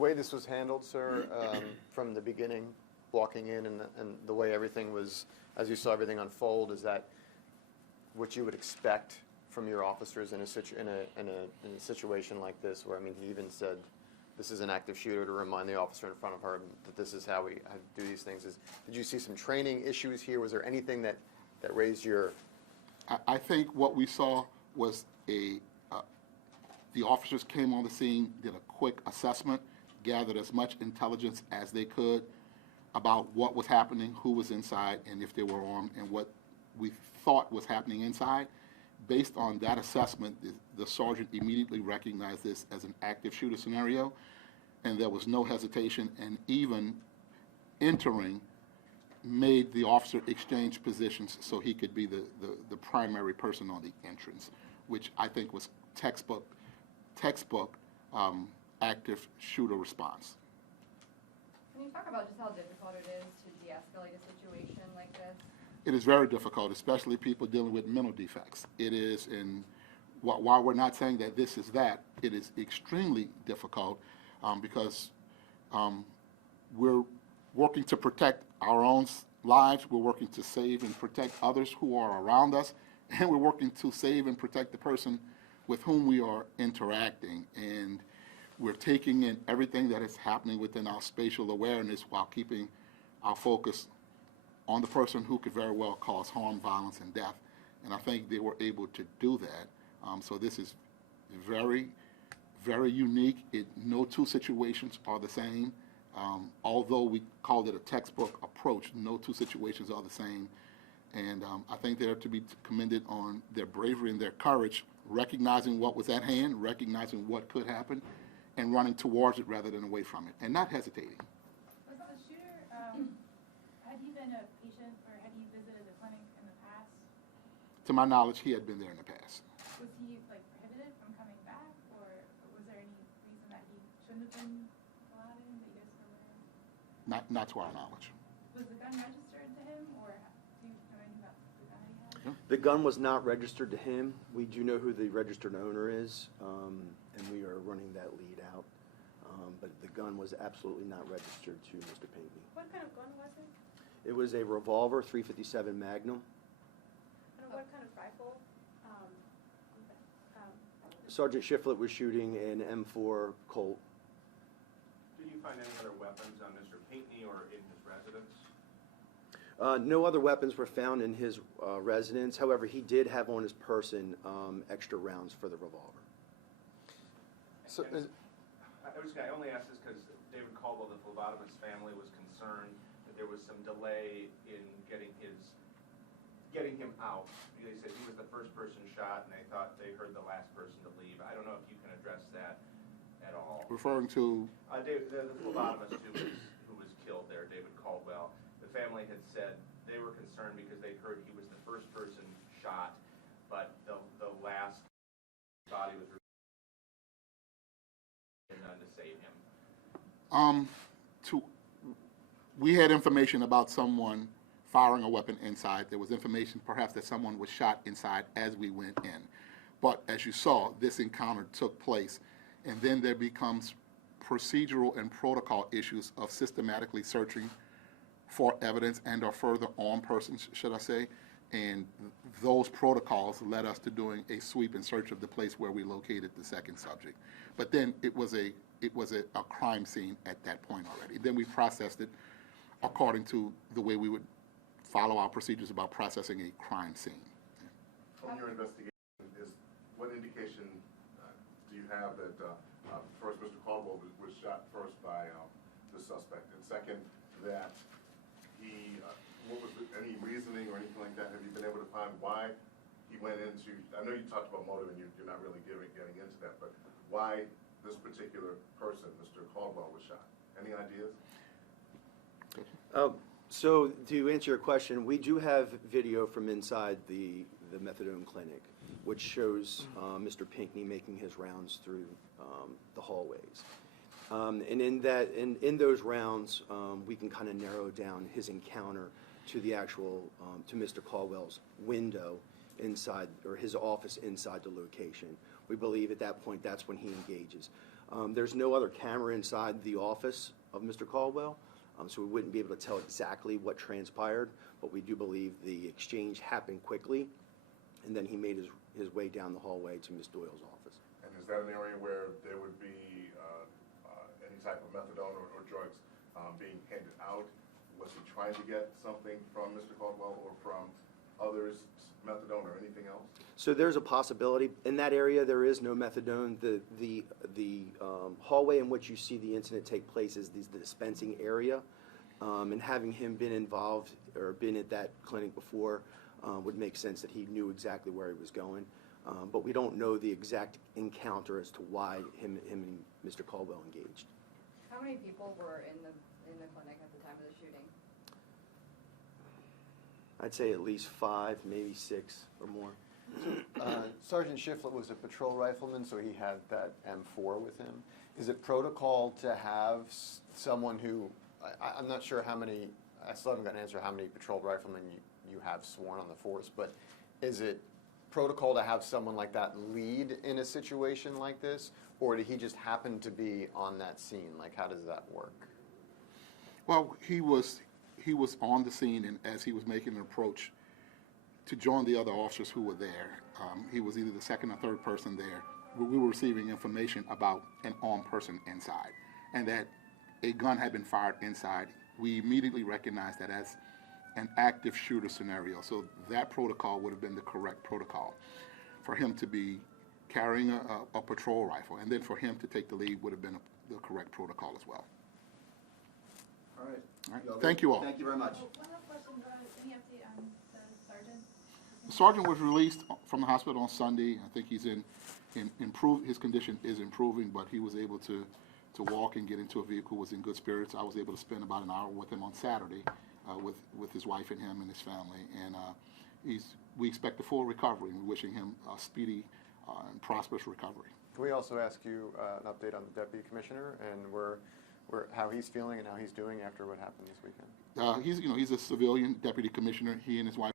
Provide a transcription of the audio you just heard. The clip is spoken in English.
way this was handled, sir, from the beginning, walking in and the way everything was, as you saw everything unfold, is that what you would expect from your officers in a situation like this, where, I mean, he even said, this is an active shooter, to remind the officer in front of her that this is how we do these things. Did you see some training issues here? Was there anything that raised your... I think what we saw was the officers came on the scene, did a quick assessment, gathered as much intelligence as they could about what was happening, who was inside, and if they were armed, and what we thought was happening inside. Based on that assessment, the sergeant immediately recognized this as an active shooter scenario, and there was no hesitation, and even entering made the officer exchange positions so he could be the primary person on the entrance, which I think was textbook active shooter response. Can you talk about just how difficult it is to de-escalate a situation like this? It is very difficult, especially people dealing with mental defects. It is, while we're not saying that this is that, it is extremely difficult because we're working to protect our own lives, we're working to save and protect others who are around us, and we're working to save and protect the person with whom we are interacting. And we're taking in everything that is happening within our spatial awareness while keeping our focus on the person who could very well cause harm, violence, and death. And I think they were able to do that. So this is very, very unique. No two situations are the same. Although we called it a textbook approach, no two situations are the same. And I think they're to be commended on their bravery and their courage, recognizing what was at hand, recognizing what could happen, and running towards it rather than away from it, and not hesitating. Was the shooter, had he been a patient, or had he visited the clinic in the past? To my knowledge, he had been there in the past. Was he prohibited from coming back, or was there any reason that he shouldn't have been allowed in that you guys were aware of? Not to our knowledge. Was the gun registered to him, or do you know anything about the gun that he had? The gun was not registered to him. We do know who the registered owner is, and we are running that lead out. But the gun was absolutely not registered to Mr. Pinckney. What kind of gun was it? It was a revolver, .357 Magnum. And what kind of rifle? Sergeant Shiflett was shooting an M4 Colt. Did you find any other weapons on Mr. Pinckney or in his residence? No other weapons were found in his residence. However, he did have on his person extra rounds for the revolver. So, I only asked this because David Caldwell, the phlebotomist family, was concerned that there was some delay in getting him out. They said he was the first person shot, and they thought they heard the last person to leave. I don't know if you can address that at all. Referring to? The phlebotomist who was killed there, David Caldwell. The family had said they were concerned because they heard he was the first person shot, but the last body was done to save him. We had information about someone firing a weapon inside. There was information perhaps that someone was shot inside as we went in. But as you saw, this encounter took place, and then there becomes procedural and protocol issues of systematically searching for evidence and or further armed persons, should I say, and those protocols led us to doing a sweep and search of the place where we located the second subject. But then it was a crime scene at that point already. Then we processed it according to the way we would follow our procedures about processing a crime scene. From your investigation, what indication do you have that first Mr. Caldwell was shot first by the suspect, and second that he, what was any reasoning or anything like that? Have you been able to find why he went into? I know you talked about motive, and you're not really getting into that, but why this particular person, Mr. Caldwell, was shot? Any ideas? So to answer your question, we do have video from inside the methadone clinic, which shows Mr. Pinckney making his rounds through the hallways. And in those rounds, we can kind of narrow down his encounter to the actual, to Mr. Caldwell's window inside, or his office inside the location. We believe at that point that's when he engages. There's no other camera inside the office of Mr. Caldwell, so we wouldn't be able to tell exactly what transpired, but we do believe the exchange happened quickly, and then he made his way down the hallway to Ms. Doyle's office. And is that an area where there would be any type of methadone or drugs being handed out? Was he trying to get something from Mr. Caldwell or from others, methadone or anything else? So there's a possibility. In that area, there is no methadone. The hallway in which you see the incident take place is the dispensing area. And having him been involved or been at that clinic before would make sense that he knew exactly where he was going. But we don't know the exact encounter as to why him and Mr. Caldwell engaged. How many people were in the clinic at the time of the shooting? I'd say at least 5, maybe 6 or more. Sergeant Shiflett was a patrol rifleman, so he had that M4 with him. Is it protocol to have someone who, I'm not sure how many, I still haven't got an answer how many patrol riflemen you have sworn on the force, but is it protocol to have someone like that lead in a situation like this, or did he just happen to be on that scene? Like, how does that work? Well, he was on the scene, and as he was making an approach to join the other officers who were there, he was either the second or third person there. We were receiving information about an armed person inside, and that a gun had been fired inside. We immediately recognized that as an active shooter scenario, so that protocol would have been the correct protocol. For him to be carrying a patrol rifle, and then for him to take the lead would have been the correct protocol as well. All right. All right. Thank you all. Thank you very much. One last question, any update on the sergeant? The sergeant was released from the hospital on Sunday. I think he's his condition is improving, but he was able to walk and get into a vehicle, was in good spirits. I was able to spend about an hour with him on Saturday with his wife and him and his family. And we expect a full recovery, and we're wishing him a speedy and prosperous recovery. Can we also ask you an update on the deputy commissioner and how he's feeling and how he's doing after what happened this weekend? He's a civilian deputy commissioner. He and his wife